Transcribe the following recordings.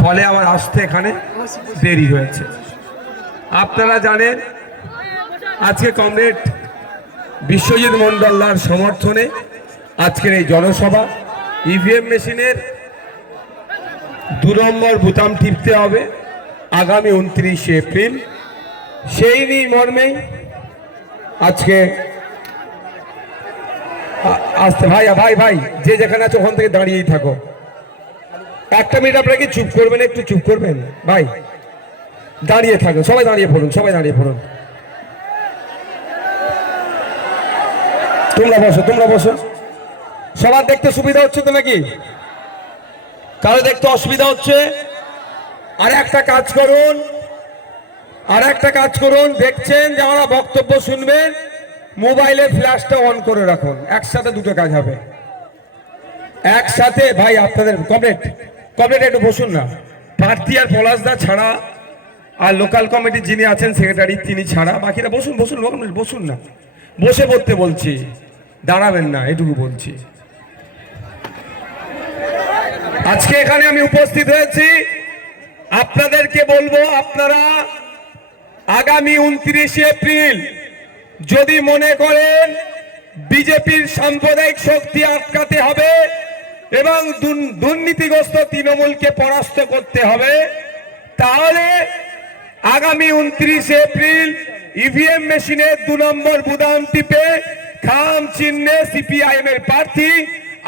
ফলে আমার আসতে এখানে দেরি হয়েছে। আপনারা জানেন আজকে কমরেড বিশ্বজিৎ মন্ডলদার সমর্থনে আজকের এই জনসভা। ইভিএম মেশিনের 2 নম্বর বোতাম টিপতে হবে আগামী 29 এপ্রিল। সেই নিয়ে মর্মেই আজকে আসতে ভাই ভাই ভাই যে যেখানে আছে ওখান থেকে দাঁড়িয়েই থাকো। একটা মিনিট আপনারা কি চুপ করবেন? একটু চুপ করবেন ভাই, দাঁড়িয়ে থাকুন, সবাই দাঁড়িয়ে পড়ুন, সবাই দাঁড়িয়ে পড়ুন। তোমরা বসো, তোমরা বসো। সবার দেখতে সুবিধা হচ্ছে তো নাকি? কারো দেখতে অসুবিধা হচ্ছে? আর একটা কাজ করুন, আর একটা কাজ করুন, দেখছেন যারা বক্তব্য শুনবেন মোবাইলে ফ্ল্যাশটা অন করে রাখুন, একসাথে দুটো কাজ হবে একসাথে। ভাই আপনাদের কমরেড একটু বসুন না, প্রার্থী আর পলাশদা ছাড়া আর লোকাল কমিটির যিনি আছেন সেক্রেটারি তিনি ছাড়া বাকিরা বসুন বসুন বসুন না, বসে পড়তে বলছি, দাঁড়াবেন না, এটুকু বলছি। আজকে এখানে আমি উপস্থিত হয়েছি আপনাদেরকে বলবো, আপনারা আগামী 29 এপ্রিল যদি মনে করেন বিজেপির সাম্প্রদায়িক শক্তি আটকাতে হবে এবং দুর্নীতিগ্রস্ত তৃণমূলকে পরাস্ত করতে হবে, তাহলে আগামী 29 এপ্রিল ইভিএম মেশিনের 2 নম্বর বোতাম টিপে খাম চিহ্নে সিপিআইএম এর প্রার্থী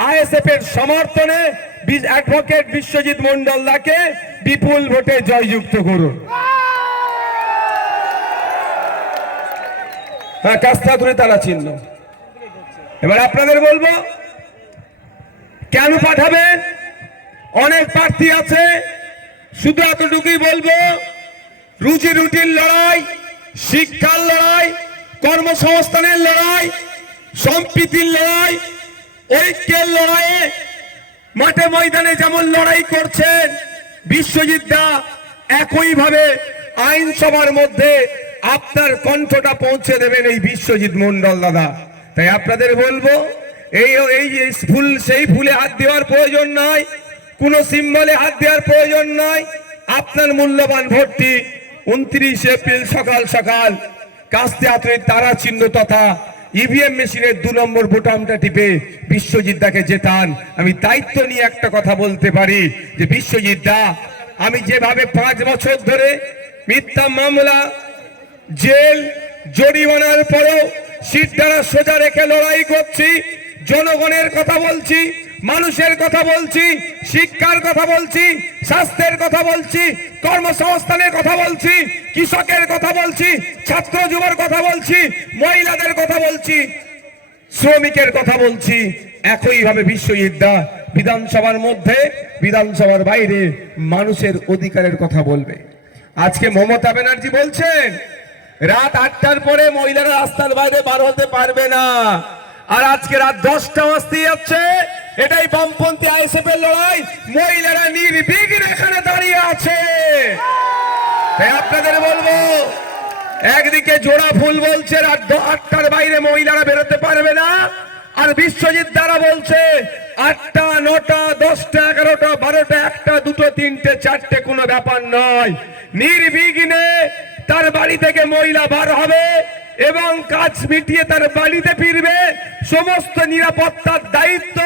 আইএসএফ এর সমর্থনে অ্যাডভোকেট বিশ্বজিৎ মন্ডলদাকে বিপুল ভোটে জয়যুক্ত করুন। হ্যাঁ, কাস্তা ধরে তারা চিহ্ন। এবার আপনাদের বলবো কেন পাঠাবেন? অনেক প্রার্থী আছে, শুধু এতটুকুই বলবো, রুজি রুটির লড়াই, শিক্ষার লড়াই, কর্মসংস্থানের লড়াই, সম্প্রীতির লড়াই, ঐক্যের লড়াইয়ে মাঠে ময়দানে যেমন লড়াই করছেন বিশ্বজিৎ দা, একইভাবে আইনসভার মধ্যে আপনার কণ্ঠটা পৌঁছে দেবেন এই বিশ্বজিৎ মন্ডল দাদা। তাই আপনাদের বলবো এই ফুল সেই ফুলে হাত দেওয়ার প্রয়োজন নয়, কোন সিম্বলে হাত দেওয়ার প্রয়োজন নয়। আপনার মূল্যবান ভোটটি 29 এপ্রিল সকাল সকাল কাস্তে হাতুড়ির তারা চিহ্ন তথা ইভিএম মেশিনের 2 নম্বর বোতামটা টিপে বিশ্বজিৎ দাকে জেতান। আমি দায়িত্ব নিয়ে একটা কথা বলতে পারি যে বিশ্বজিৎ দা, আমি যেভাবে 5 বছর ধরে মিথ্যা মামলা, জেল, জরিমানার পরেও সিট দ্বারা সোজা রেখে লড়াই করছি, জনগণের কথা বলছি, মানুষের কথা বলছি, শিক্ষার কথা বলছি, স্বাস্থ্যের কথা বলছি, কর্মসংস্থানের কথা বলছি, কৃষকের কথা বলছি, ছাত্র যুবর কথা বলছি, মহিলাদের কথা বলছি, শ্রমিকের কথা বলছি। একইভাবে বিশ্বজিৎ দা বিধানসভার মধ্যে, বিধানসভার বাইরে মানুষের অধিকারের কথা বলবে। আজকে মমতা ব্যানার্জি বলছেন রাত 8টার পরে মহিলারা রাস্তার বাইরে বার হতে পারবে না, আর আজকে রাত 10টা বাজতে যাচ্ছে। এটাই বামপন্থী আইএসএফ এর লড়াই, মহিলারা নির্বিঘ্নে এখানে দাঁড়িয়ে আছে। তাই আপনাদের বলবো, একদিকে জোড়া ফুল বলছে রাত 8টার বাইরে মহিলারা বেরোতে পারবে না, আর বিশ্বজিৎ দ্বারা বলছে 8টা, 9টা, 10টা, 11টা, 12টা, 1টা, 2টো, 3টে, 4টে কোনো ব্যাপার নয়। নির্বিঘ্নে তার বাড়ি থেকে মহিলা বার হবে এবং কাজ মিটিয়ে তার বাড়িতে ফিরবে। সমস্ত নিরাপত্তার দায়িত্ব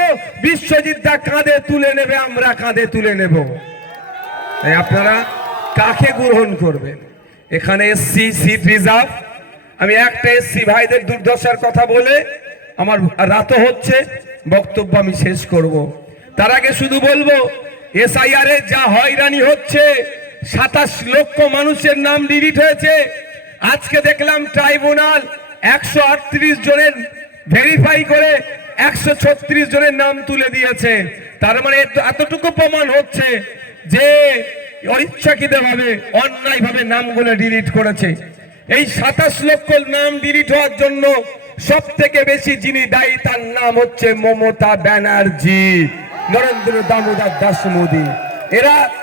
বিশ্বজিৎ দা কাঁধে তুলে নেবে, আমরা কাঁধে তুলে নেব। তাই আপনারা কাকে গ্রহণ করবেন? এখানে এসসি সিট রিজার্ভ। আমি একটা এসসি ভাইদের দুর্দশার কথা বলে আমার রাতও হচ্ছে, বক্তব্য আমি শেষ করব। তার আগে শুধু বলবো, এসআইআর এ যা হয়রানি হচ্ছে, 27 লক্ষ মানুষের নাম ডিলিট হয়েছে। আজকে দেখলাম ট্রাইব্যুনাল 138 জনের ভেরিফাই করে 136 জনের নাম তুলে দিয়েছে। তার মানে এতটুকু প্রমাণ হচ্ছে যে অনিচ্ছাকৃতভাবে, অন্যায়ভাবে নামগুলো ডিলিট করেছে। এই 27 লক্ষ নাম ডিলিট হওয়ার জন্য সব থেকে বেশি যিনি দায়ী তার নাম হচ্ছে মমতা ব্যানার্জি, নরেন্দ্র দামোদর দাস মোদী।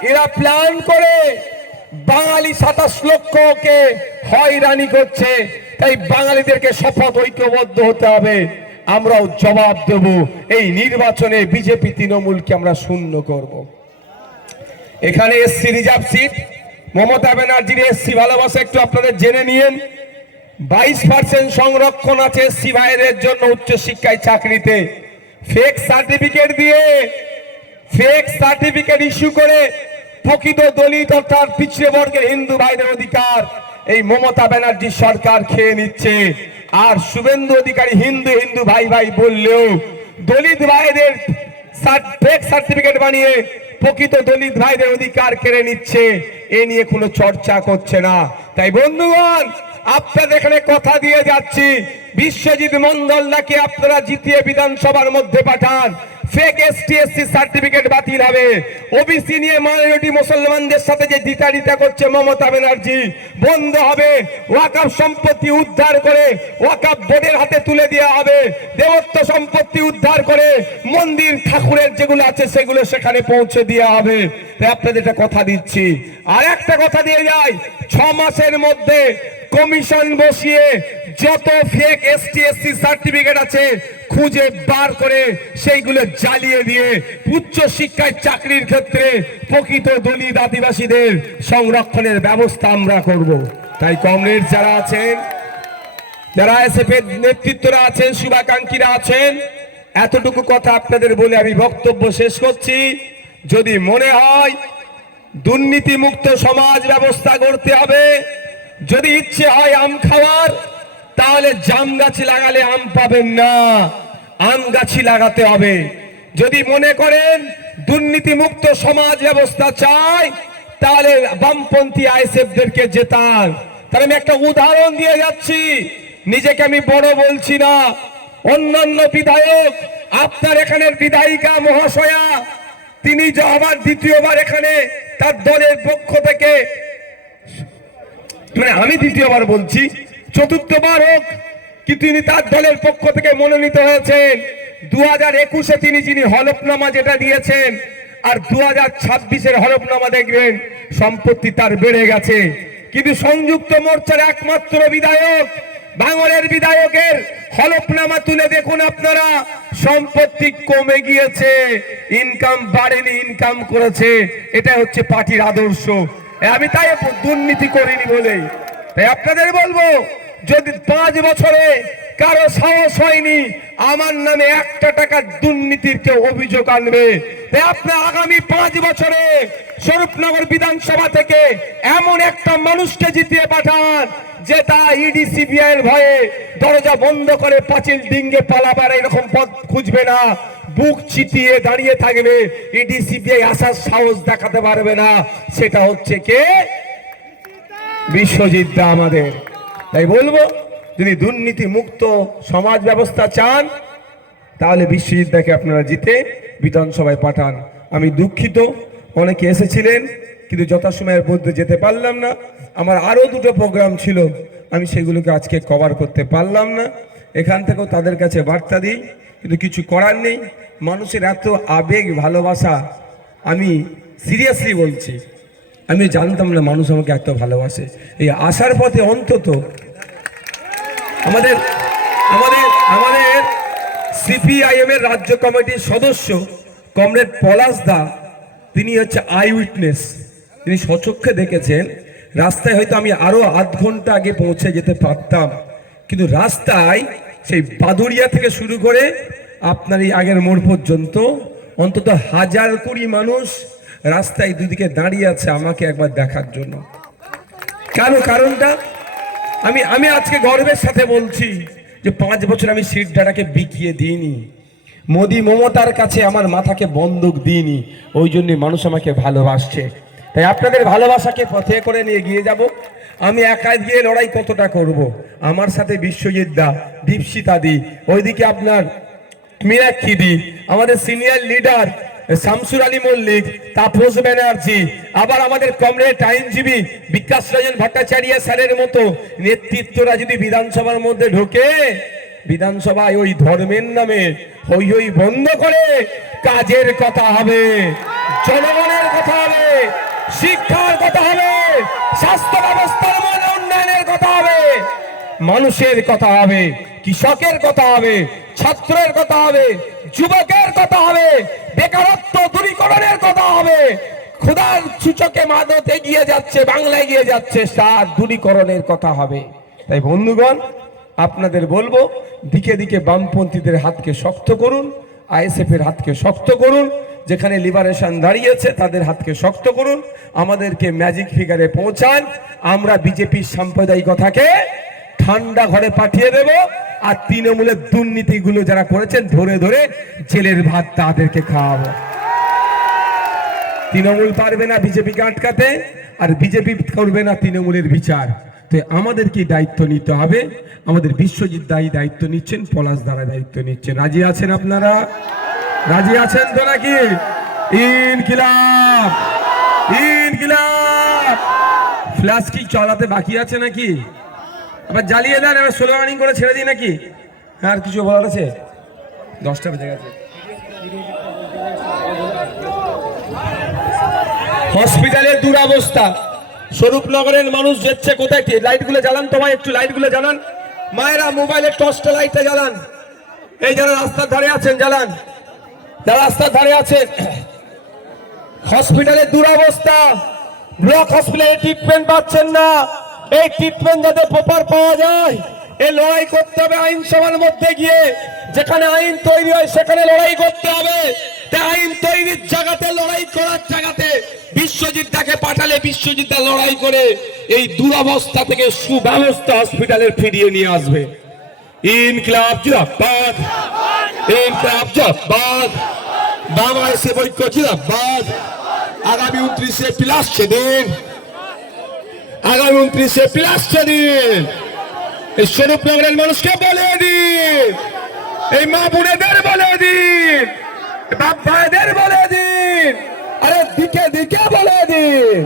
এরা প্ল্যান করে বাঙালি 27 লক্ষকে হয়রানি করছে। তাই বাঙালিদেরকে শপথ ঐক্যবদ্ধ হতে হবে, আমরাও জবাব দেব। এই নির্বাচনে বিজেপি তৃণমূলকে আমরা শূন্য করব। এখানে এসসি রিজার্ভ সিট, মমতা ব্যানার্জির এসসি ভালোবাসা একটু আপনাদের জেনে নিন। 22% সংরক্ষণ আছে এসসি ভাইদের জন্য উচ্চশিক্ষায় চাকরিতে। ফেক সার্টিফিকেট ইস্যু করে প্রকৃত দলিত অর্থাৎ পিছড়ে বর্গের হিন্দু ভাইদের অধিকার এই মমতা ব্যানার্জি সরকার খেয়ে নিচ্ছে। আর শুভেন্দু অধিকারী হিন্দু হিন্দু ভাই ভাই বললেও দলিত ভাইদের ফেক সার্টিফিকেট বানিয়ে প্রকৃত দলিত ভাইদের অধিকার কেড়ে নিচ্ছে, এ নিয়ে কোনো চর্চা করছে না। তাই বন্ধুগণ, আপনাদের এখানে কথা দিয়ে যাচ্ছি, বিশ্বজিৎ মন্ডলকে আপনারা জিতিয়ে বিধানসভার মধ্যে পাঠান। ফেক এসটি এসসি সার্টিফিকেট বাতিল হবে। ওবিসি নিয়ে মাইনরিটি মুসলমানদের সাথে যে দিতা করছে মমতা ব্যানার্জি বন্ধ হবে। ওয়াকফ সম্পত্তি উদ্ধার করে ওয়াকফ বোর্ডের হাতে তুলে দেওয়া হবে। দেবত্ব সম্পত্তি উদ্ধার করে মন্দির ঠাকুরের যেগুলো আছে সেগুলো সেখানে পৌঁছে দেওয়া হবে। তাই আপনাদের একটা কথা দিচ্ছি। আর একটা কথা দিয়ে যাই, 6 মাসের মধ্যে কমিশন বসিয়ে যত ফেক এসটি এসসি সার্টিফিকেট আছে খুঁজে বার করে সেইগুলো জ্বালিয়ে দিয়ে উচ্চ শিক্ষায় চাকরির ক্ষেত্রে প্রকৃত দলিত আদিবাসীদের সংরক্ষণের ব্যবস্থা আমরা করব। তাই কমরেড যারা আছেন, যারা এসএফ এর নেতৃত্বরা আছেন, শুভাকাঙ্ক্ষীরা আছেন, এতটুকু কথা আপনাদের বলে আমি বক্তব্য শেষ করছি। যদি মনে হয় দুর্নীতি মুক্ত সমাজ ব্যবস্থা গড়তে হবে, যদি ইচ্ছে হয় আম খাওয়ার, তাহলে জাম গাছ লাগালে আম পাবেন না, আম গাছই লাগাতে হবে। যদি মনে করেন দুর্নীতি মুক্ত সমাজ ব্যবস্থা চাই, তাহলে বামপন্থী আইএসএফদেরকে জেতান। তাহলে আমি একটা উদাহরণ দিয়ে যাচ্ছি, নিজেকে আমি বড় বলছি না। অন্যান্য বিধায়ক, আপনার এখানের বিধায়িকা মহাশয়া, তিনি যে আবার দ্বিতীয়বার এখানে তার দলের পক্ষ থেকে, মানে আমি দ্বিতীয়বার বলছি, চতুর্থবার হোক, কিন্তু তিনি তার দলের পক্ষ থেকে মনোনীত হয়েছেন। 2021-এ তিনি যিনি হলফনামা যেটা দিয়েছেন, আর 2026-এর হলফনামা দেখবেন সম্পত্তি তার বেড়ে গেছে। কিন্তু সংযুক্ত মোর্চার একমাত্র বিধায়ক, ভাঙড়ের বিধায়কের হলফনামা তুলে দেখুন আপনারা, সম্পত্তি কমে গিয়েছে, ইনকাম বাড়েনি, ইনকাম করেছে। এটা হচ্ছে পার্টির আদর্শ। আমি তাই দুর্নীতি করিনি বলেই তাই আপনাদের বলবো, যদি 5 বছরে কারো সাহস হয়নি আমার নামে 1 টাকার দুর্নীতির কেউ অভিযোগ আনবে, তাই আপনার আগামী 5 বছরে স্বরূপনগর বিধানসভা থেকে এমন একটা মানুষকে জিতিয়ে পাঠান যে তা ইডি সিবিআই এর ভয়ে দরজা বন্ধ করে পাঁচিল ডিঙ্গে পালাবার এরকম পথ খুঁজবে না, বুক চিতিয়ে দাঁড়িয়ে থাকবে, ইডি সিবিআই আসার সাহস দেখাতে পারবে না। সেটা হচ্ছে কে? বিশ্বজিৎ দা আমাদের। তাই বলবো, যদি দুর্নীতি মুক্ত সমাজ ব্যবস্থা চান, তাহলে বিশ্বজিৎ দাকে আপনারা জিতে বিধানসভায় পাঠান। আমি দুঃখিত, অনেকে এসেছিলেন কিন্তু যথাসময়ের মধ্যে যেতে পারলাম না। আমার আরো 2টো প্রোগ্রাম ছিল, আমি সেগুলোকে আজকে কভার করতে পারলাম না। এখান থেকেও তাদের কাছে বার্তা দিই, কিন্তু কিছু করার নেই। মানুষের এত আবেগ ভালোবাসা, আমি সিরিয়াসলি বলছি, আমি জানতাম না মানুষ আমাকে এত ভালোবাসে। এই আসার পথে অন্তত আমাদের আমাদের আমাদের সিপিআইএম এর রাজ্য কমিটির সদস্য কমরেড পলাশ দা, তিনি হচ্ছে আই উইটনেস, তিনি স্বচক্ষে দেখেছেন। রাস্তায় হয়তো আমি আরো আধ ঘন্টা আগে পৌঁছে যেতে পারতাম, কিন্তু রাস্তায় সেই বাদুড়িয়া থেকে শুরু করে আপনার এই আগের মোড় পর্যন্ত অন্তত 1000-20 মানুষ রাস্তায় দুদিকে দাঁড়িয়ে আছে আমাকে একবার দেখার জন্য। কারণটা আমি আজকে গর্বের সাথে বলছি যে 5 বছর আমি সিট ডাটাকে বিকিয়ে দিইনি, মোদি মমতার কাছে আমার মাথাকে বন্দুক দিইনি, ওই জন্য মানুষ আমাকে ভালোবাসছে। তাই আপনাদের ভালোবাসাকে পথে করে নিয়ে গিয়ে যাব। আমি একা গিয়ে লড়াই কতটা করব, আমার সাথে বিশ্বজিৎ দা, দীপশিতা দি, ওইদিকে আপনার মীনাক্ষী দি, আমাদের সিনিয়র লিডার শামসুর আলী মল্লিক, তাপস ব্যানার্জি, আবার আমাদের কমরেড আইনজীবী বিকাশ রঞ্জন ভট্টাচার্য স্যারের মতো নেতৃত্বরা যদি বিধানসভার মধ্যে ঢোকে, বিধানসভায় ওই ধর্মের নামে হই হই বন্ধ করে কাজের কথা হবে, জনগণের কথা হবে, শিক্ষার কথা হবে, স্বাস্থ্য ব্যবস্থার মান উন্নয়নের কথা হবে, মানুষের কথা হবে, কৃষকের কথা হবে, ছাত্রের কথা হবে, যুবকের কথা হবে, বেকারত্ব দূরীকরণের কথা হবে, খোদার সূচকে মাদত এগিয়ে যাচ্ছে, বাংলা এগিয়ে যাচ্ছে, তার দূরীকরণের কথা হবে। তাই বন্ধুগণ, আপনাদের বলবো, দিকে দিকে বামপন্থীদের হাতকে শক্ত করুন, আইএসএফ এর হাতকে শক্ত করুন, যেখানে লিবারেশন দাঁড়িয়েছে তাদের হাতকে শক্ত করুন, আমাদেরকে ম্যাজিক ফিগারে পৌঁছান। আমরা বিজেপির সাম্প্রদায়িকতাকে ঠান্ডা ঘরে পাঠিয়ে দেব, আর তৃণমূলের দুর্নীতিগুলো যারা করেছেন ধরে ধরে জেলের ভাত তাদেরকে খাওয়াবো। তৃণমূল পারবে না বিজেপিকে আটকাতে, আর বিজেপি করবে না তৃণমূলের বিচার। তো আমাদেরকে দায়িত্ব নিতে হবে। আমাদের বিশ্বজিৎ দায়ী দায়িত্ব নিচ্ছেন, পলাশ দ্বারা দায়িত্ব নিচ্ছেন। রাজি আছেন আপনারা? রাজি আছেন তো নাকি? ইনকিলাব, ইনকিলাব। ফ্ল্যাশ কি চালাতে বাকি আছে নাকি? আবার জ্বালিয়ে দেন, এবার স্লো রানিং করে ছেড়ে দিই নাকি? আর কিছু বলার আছে? 10টা বেজে গেছে। হসপিটালের দুরবস্থা, স্বরূপনগরের মানুষ যাচ্ছে কোথায়? লাইটগুলো জ্বালান, তোমায় একটু লাইটগুলো জ্বালান। মায়েরা মোবাইলের টর্চটা লাইটটা জ্বালান। এই যারা রাস্তার ধারে আছেন জ্বালান, যারা রাস্তার ধারে আছেন। হসপিটালের দুরবস্থা, ব্লক হসপিটালে ট্রিটমেন্ট পাচ্ছেন না। এই ট্রিটমেন্ট যাতে প্রপার পাওয়া যায়, এই লড়াই করতে হবে আইনসভার মধ্যে গিয়ে। যেখানে আইন তৈরি হয় সেখানে লড়াই করতে হবে। তাই আইন তৈরির জায়গাতে, লড়াই করার জায়গাতে বিশ্বজিৎদাকে পাঠালে বিশ্বজিৎদা লড়াই করে এই দুরবস্থা থেকে সুব্যবস্থা হসপিটালের ফিরিয়ে নিয়ে আসবে। ইনকিলাব জিন্দাবাদ, ইনকিলাব জিন্দাবাদ, বাংলাদেশের ঐক্য জিন্দাবাদ। আগামী 29শে প্লাস দিন, আগামী 29শে প্লাস দিন। এই স্বরূপনগরের মানুষকে বলে দিন, এই মা বোনেদের বলে দিন, বাপ ভাইদের বলে দিন, আরে দিকে দিকে বলে দিন।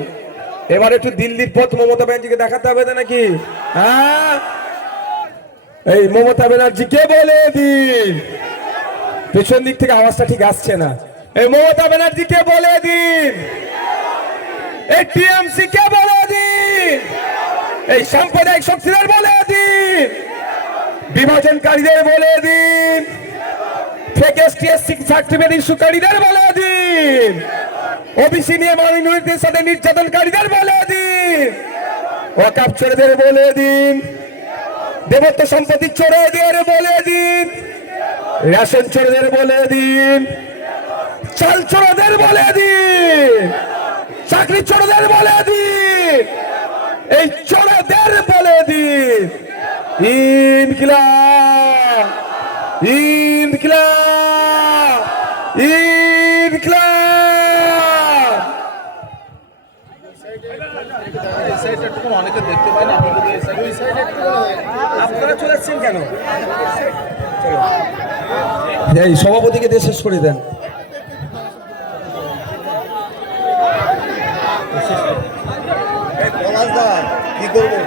এবার একটু দিল্লির পথ মমতা ব্যানার্জিকে দেখাতে হবে না নাকি? হ্যাঁ, এই মমতা ব্যানার্জিকে বলে দিন। পেছন দিক থেকে আওয়াজটা ঠিক আসছে না। এই মমতা ব্যানার্জিকে বলে দিন, এই টিএমসি কে বলে দিন, এই সাম্প্রদায়িক শক্তিদের বলে দিন, বিভাজনকারীদের বলে দিন, সার্টিফিকেট ইস্যুকারীদের বলে দিন, ওবিসি নিয়ে মাইনরিটির সাথে নির্যাতনকারীদের বলে দিন, ওয়াকফ চোরদের বলে দিন, দেবত্ব সম্পত্তি চোরদের বলে দিন, রেশন চোরদের বলে দিন, চাল চোরদের বলে দিন, চাকরি চোরদের বলে দিন, এই চোরদের বলে দিন। ইনকিলাব, ইনকিলাব, ইনকিলাব। আপনারা চলে আসছেন কেন? এই সভাপতিকে দিয়ে শেষ করে দেন। কি করবো?